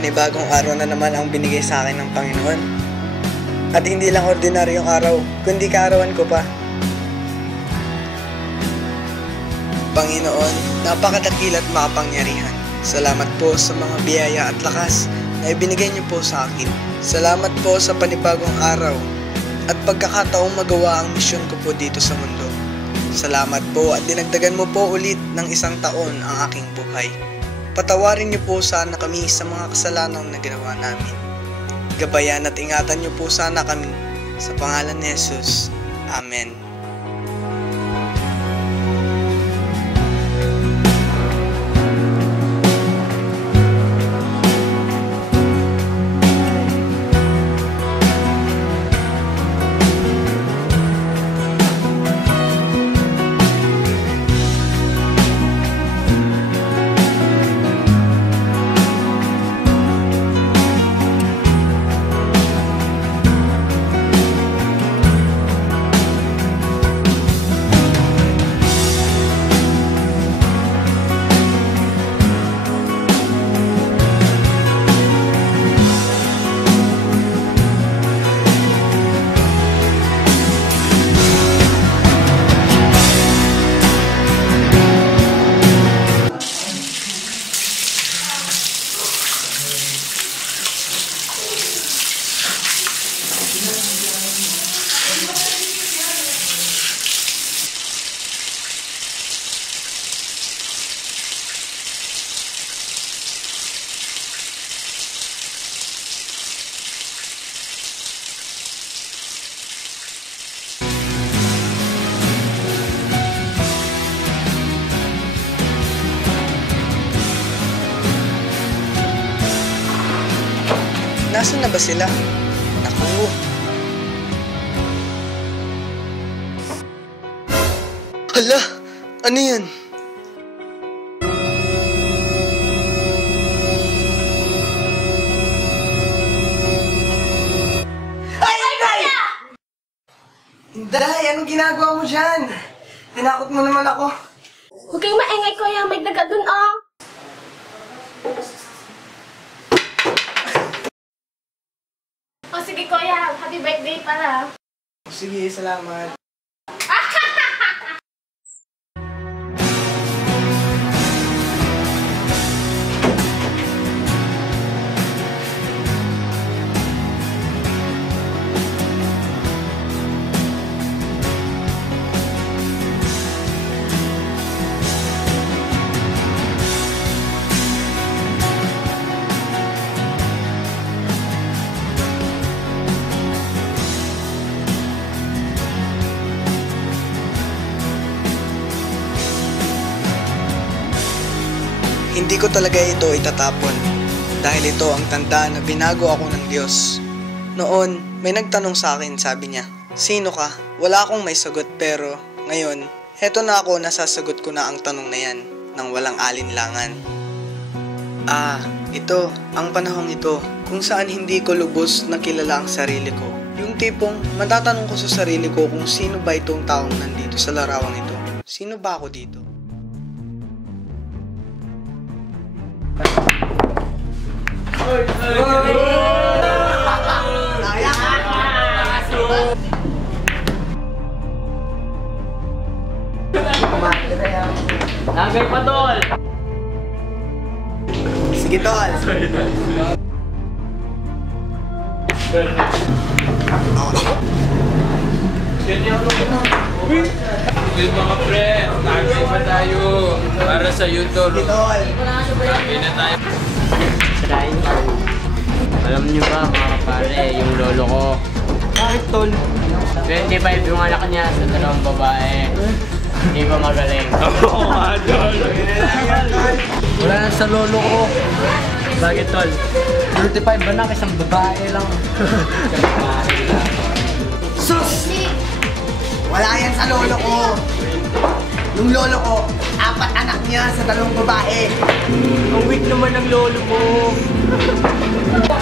panibagong araw na naman ang binigay sa akin ng Panginoon. At hindi lang ordinaryong araw, kundi kaarawan ko pa. Panginoon, napakadakil at makapangyarihan. Salamat po sa mga biyaya at lakas na ibinigay niyo po sa akin. Salamat po sa panibagong araw at pagkakataong magawa ang misyon ko po dito sa mundo. Salamat po at dinagdagan mo po ulit ng 1 taon ang aking buhay. Patawarin niyo po sana kami sa mga kasalanang na ginawa namin. Gabayan at ingatan niyo po sana kami sa pangalan ni Jesus. Amen. Nasaan na ba sila? Naku! Hala! Ano yan? Ay! Inday! Inday! Anong ginagawa mo dyan? Tinakot mo naman ako. Huwag kayong maingay, kuya. May daga dun, oh. Oh, sige, kuya. Happy birthday pala. Sige, salamat. Hindi ko talaga ito itatapon dahil ito ang tanda na binago ako ng Diyos. Noon, may nagtanong sa akin, sabi niya, "Sino ka?" Wala akong may sagot pero ngayon, heto na ako, nasasagot ko na ang tanong na yan nang walang alinlangan. Ito, ang panahong ito kung saan hindi ko lubos na kilala ang sarili ko. Yung tipong matatanong ko sa sarili ko kung sino ba itong taong nandito sa larawang ito. Sino ba ako dito? Tagay pa, tol! Sige, tol! Okay, mga pre, tagay pa tayo para sa YouTube. Sige, tol! Tagay na tayo. Alam niyo ba mga kapare, yung lolo ko, Bakit, tol? 25 yung anak niya sa 2 babae. Hindi ba magaling? Oo nga, tol. Wala na sa lolo ko. Bakit, tol? 35 ba na? Isang babae lang. Sus! Wala yan sa lolo ko. Yung lolo ko, 4 anak niya sa 2 babae. Ang weak naman ng lolo mo.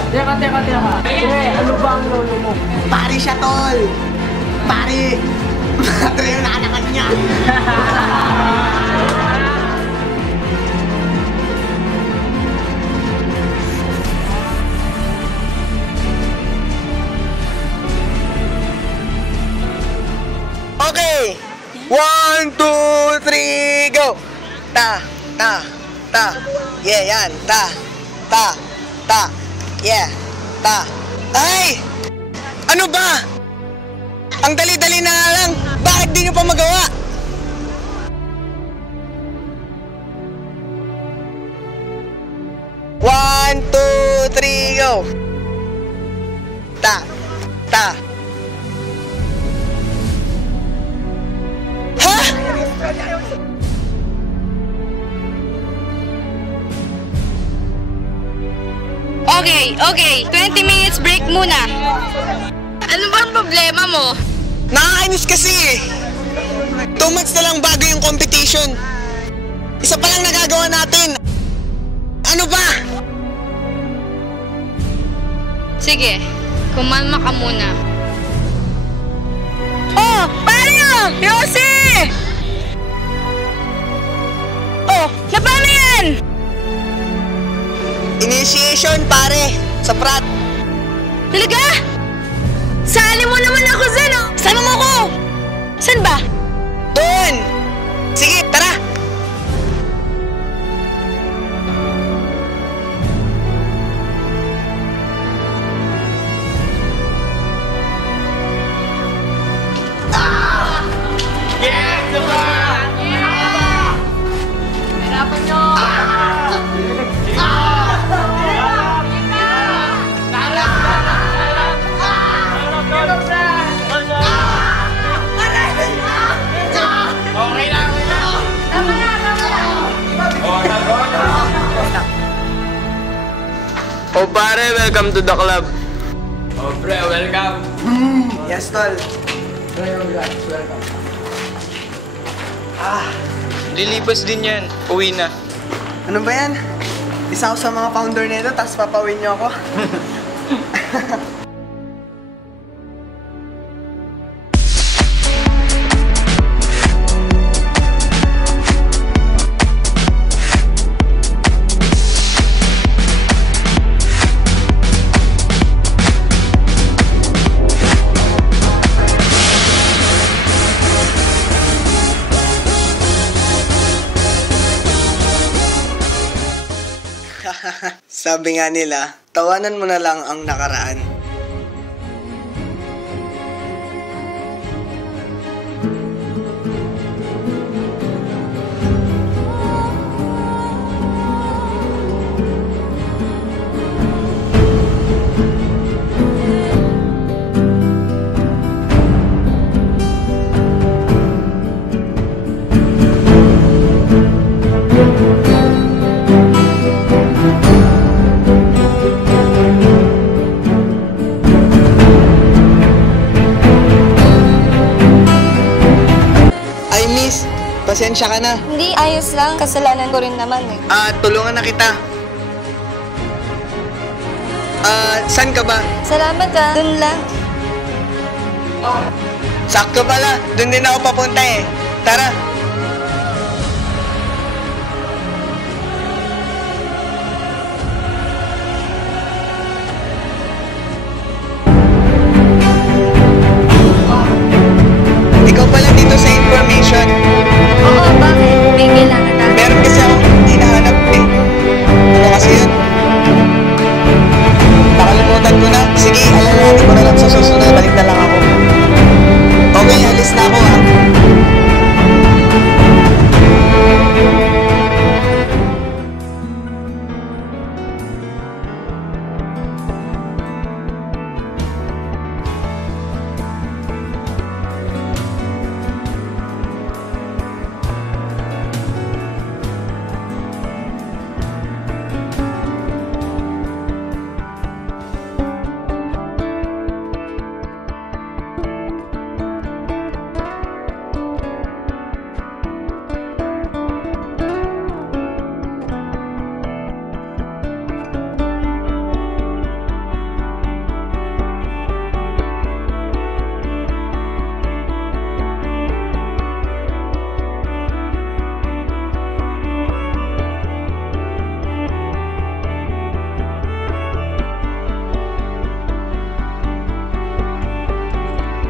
Teka. Ano ba ang lolo mo? Pari siya, tol! Pari! Mga yung naanakan niya! 3, go! Ta, ta, ta. Yeah, yan. Ta, ta, ta. Yeah, ta. Ay! Ano ba? Ang dali-dali na nga lang. Bakit di nyo pa magawa? One, two, three, go! Ta, ta. Ha? Okay. 20 minutes break muna. Ano ba ang problema mo? Nakakainis kasi eh. 2 months na lang bago yung competition. Isa pa lang nagagawa natin. Ano ba? Sige, kumalma ka muna. Oh, paano? Yossi! Oh, na paano yan? Initiation, pare. Sa prat. Talaga? Sali mo naman ako dyan, oh! Sama mo ko! Saan ba? Doon! Sige, tara! Hirapan nyo! Oh pare, welcome to the club. Oh pre, welcome. Yes, tol. Welcome. Lilipas din yan. Uwi na. Ano ba yan? Isa ako sa mga founder nito, tapos papawin niyo ako. Sabi nga nila, tawanan mo na lang ang nakaraan. Pasensya ka na. Hindi, ayos lang. Kasalanan ko rin naman eh. Tulungan na kita. Saan ka ba? Salamat ah. Dun lang. Sakto pala. Doon din ako papunta eh. Tara. Ikaw pala dito sa information. Oo, bakit? May kailangan na. Meron kasi akong hinahanap eh. Ano kasi yun? Nakalimutan ko na. Sige, alalahanin ko na lang sa susunod. Balik na lang ako. Okay, alis na ako ha.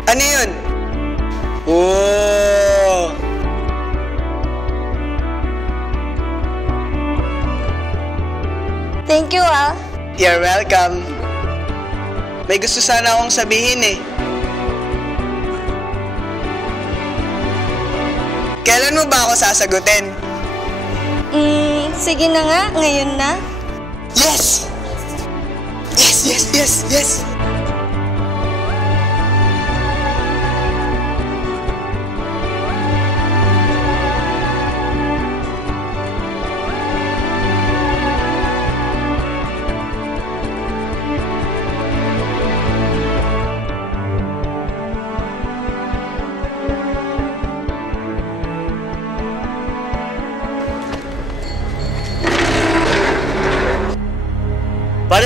Ano yun? Oh! You're welcome. May gusto sana akong sabihin eh. Kailan mo ba ako sasagutin? Sige na nga, ngayon na. Yes! Yes, yes, yes, yes!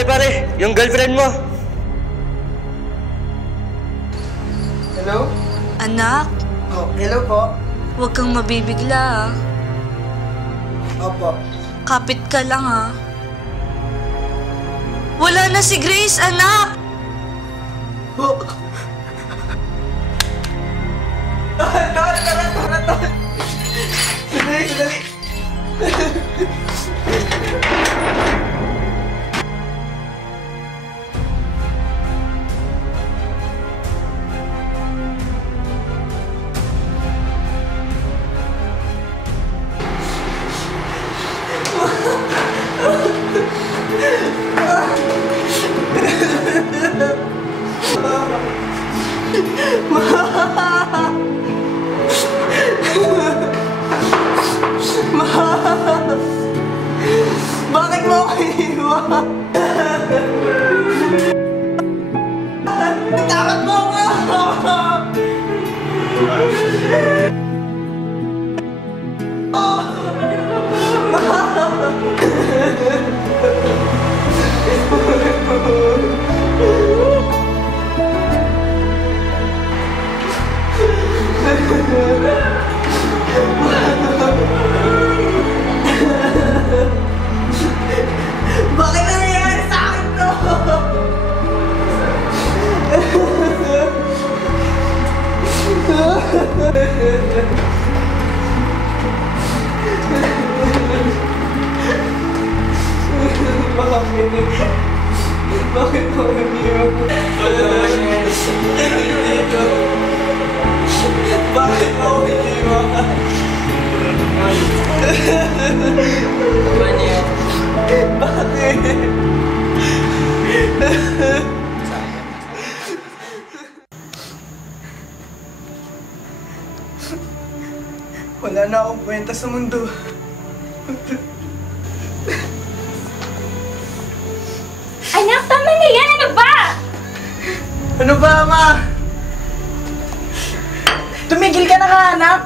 Pare, yung girlfriend mo. Hello? Anak, Oh, hello po. huwag kang mabibigla ah. Opo. Kapit ka lang ah. Wala na si Grace, anak! Sandali. Bakit mo ako iniwan? Takot mo ako! Bakit nangyayari sa akin to? Bakit mo iniwan? Bakit mo iniwan? Bakit? Wala na akong kwenta sa mundo. Anak, tama na yan! Ano ba? Ano ba, Ma? Tumigil ka na ka, anak!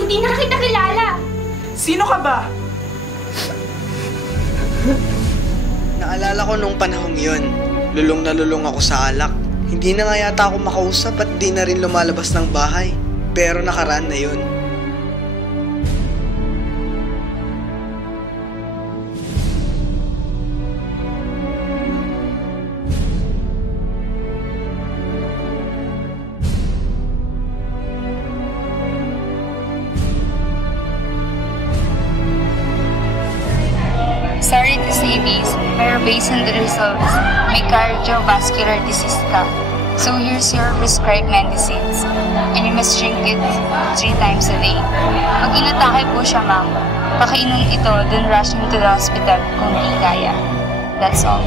Hindi na kita kilala. Sino ka ba? Naalala ko nung panahong yun. Lulong na lulong ako sa alak. Hindi na nga yata ako makausap at di na rin lumalabas ng bahay. Pero nakaraan na yun. Sorry to say this, pero based on the results, may cardiovascular disease ka. So here's your prescribed medicines. And you must drink it 3 times a day. Pag inatake po siya, ma'am, pakainom ito, then rush him to the hospital kung di kaya. That's all.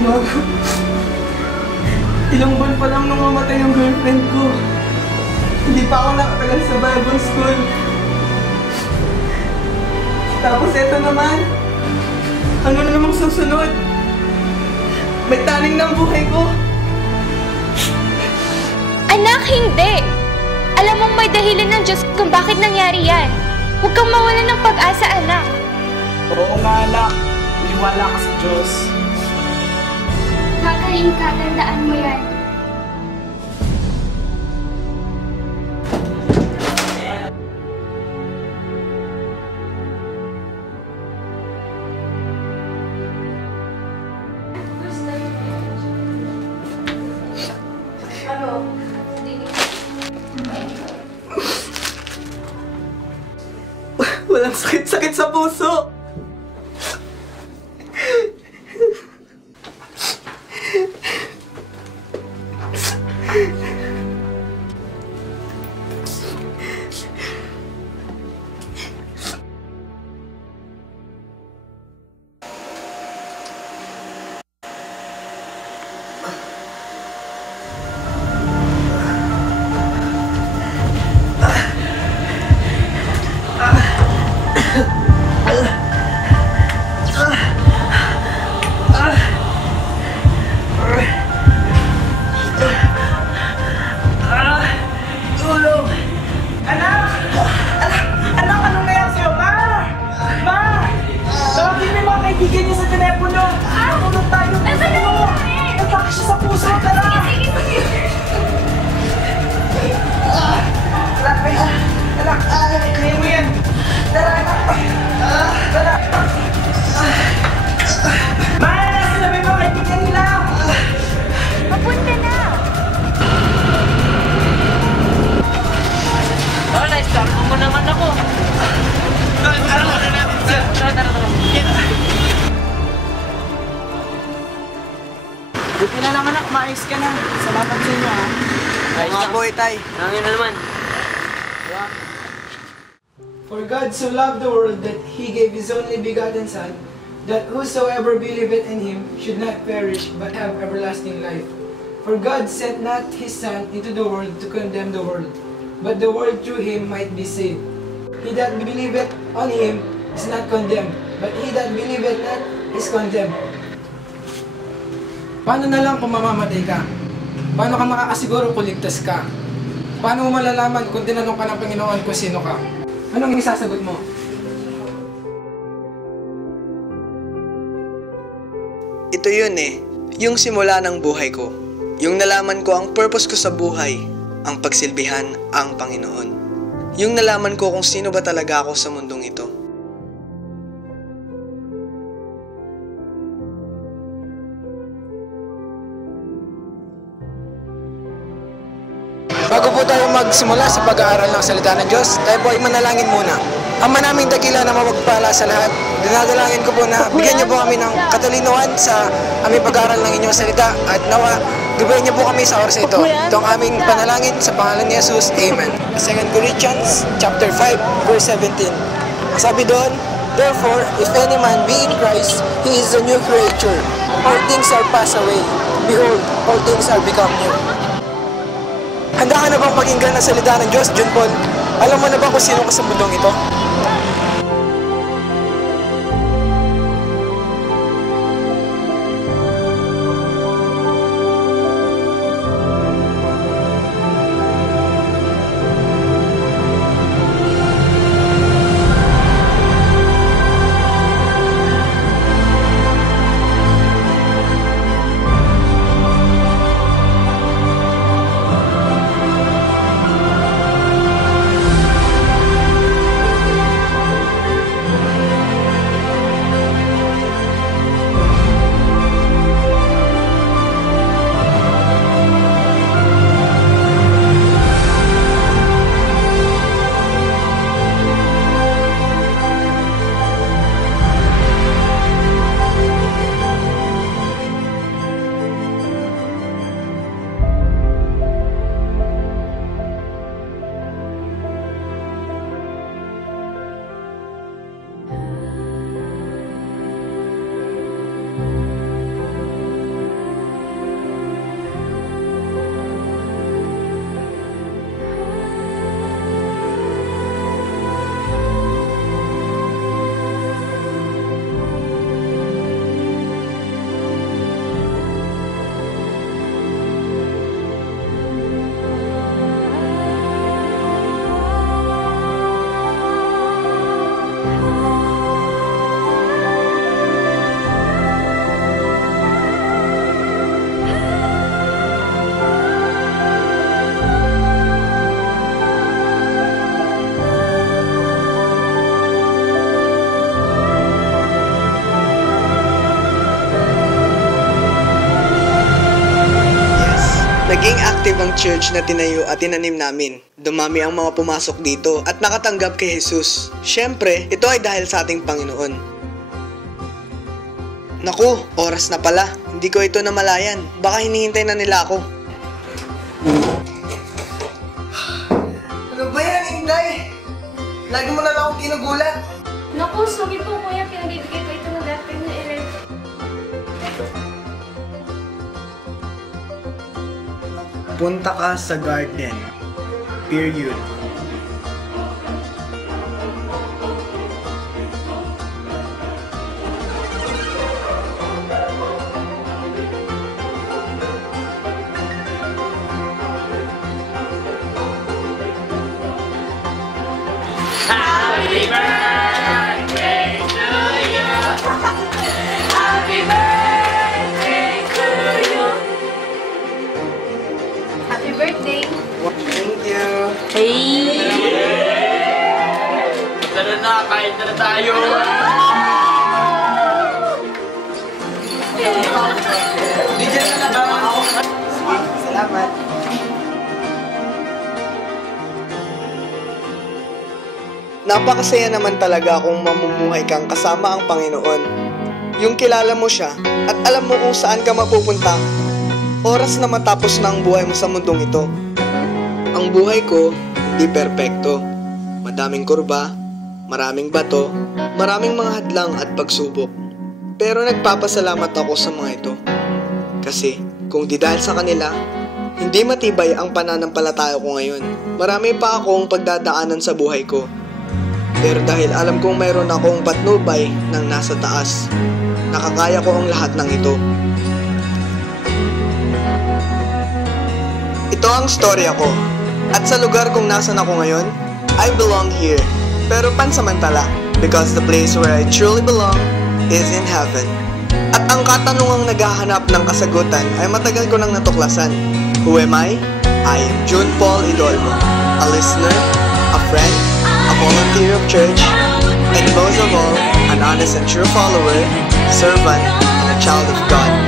Mago, ilang buwan pa lang nung mamatay yung girlfriend ko. Hindi pa ako nakatagal sa Bible school. Tapos eto naman, ano na namang susunod? May taning ng buhay ko. Anak, hindi! Alam mong may dahilan ng Diyos kung bakit nangyari yan. Huwag kang mawalan ng pag-asa, anak. Oo nga, anak. Iniwala ka sa Diyos. Gagaling ka, tandaan mo yan. Sobrang sakit-sakit sa puso. Buti na lang anak, maayos ka na. Salamat sa inyo ha. Mga boy, tay. Nangin na naman. For God so loved the world that He gave His only begotten Son, that whosoever believeth in Him should not perish but have everlasting life. For God sent not His Son into the world to condemn the world, but the world through Him might be saved. He that believeth on Him is not condemned, but he that believeth not is condemned. Paano na lang kung mamamatay ka? Paano ka makakasiguro kung ligtas ka? Paano mo malalaman kung tinanong ka ng Panginoon kung sino ka? Anong isasagot mo? Ito yun eh, yung simula ng buhay ko. Yung nalaman ko ang purpose ko sa buhay, ang pagsilbihan ang Panginoon. Yung nalaman ko kung sino ba talaga ako sa mundong ito. Bago po tayo magsimula sa pag-aaral ng salita ng Diyos, tayo po ay manalangin muna. Ama naming dakila na mapagpala sa lahat, dinadalangin ko po na bigyan niyo po kami ng katalinuhan sa aming pag-aaral ng inyong salita at nawa, gabayan niyo po kami sa oras ito. Ito ang aming panalangin sa pangalan ni Jesus. Amen. 2 Corinthians chapter 5, verse 17. Ang sabi doon, therefore, if any man be in Christ, he is a new creature. All things are passed away. Behold, all things are become new. Handa ka na bang pakinggan ang salita ng Diyos, John Paul? Alam mo na ba kung sino ka sa mundong ito? Naging active ang church na tinayo at tinanim namin. Dumami ang mga pumasok dito at nakatanggap kay Jesus. Siyempre, ito ay dahil sa ating Panginoon. Naku, oras na pala. Hindi ko ito namalayan. Baka hinihintay na nila ako. Ano ba yan, Inday? Lagi mo na lang akong ginugulat. Naku, sorry po kuya, pinabibigay ko ito ng dating na elect. Punta ka sa garden. Period. Happy birthday! Thank you. Tara na, kain na tayo. Bigyan ka na ba? Sige, salamat. Napakasaya naman talaga kung mamumuhay kang kasama ang Panginoon. Yung kilala mo siya at alam mo kung saan ka mapupunta. Oras na matapos na ang buhay mo sa mundong ito. Ang buhay ko, hindi perpekto. Madaming kurba, maraming bato, maraming mga hadlang at pagsubok. Pero nagpapasalamat ako sa mga ito. Kasi kung di dahil sa kanila, hindi matibay ang pananampalataya ko ngayon. Marami pa akong pagdadaanan sa buhay ko. Pero dahil alam kong mayroon akong patnubay ng nasa taas, nakakaya ko ang lahat ng ito. Ito ang storya ko. At sa lugar kung nasan ako ngayon, I belong here. Pero pansamantala, because the place where I truly belong is in heaven. At ang katanungang naghahanap ng kasagutan ay matagal ko nang natuklasan. Who am I? I am June Paul Idolmo, a listener, a friend, a volunteer of church, and most of all, an honest and true follower, servant, and a child of God.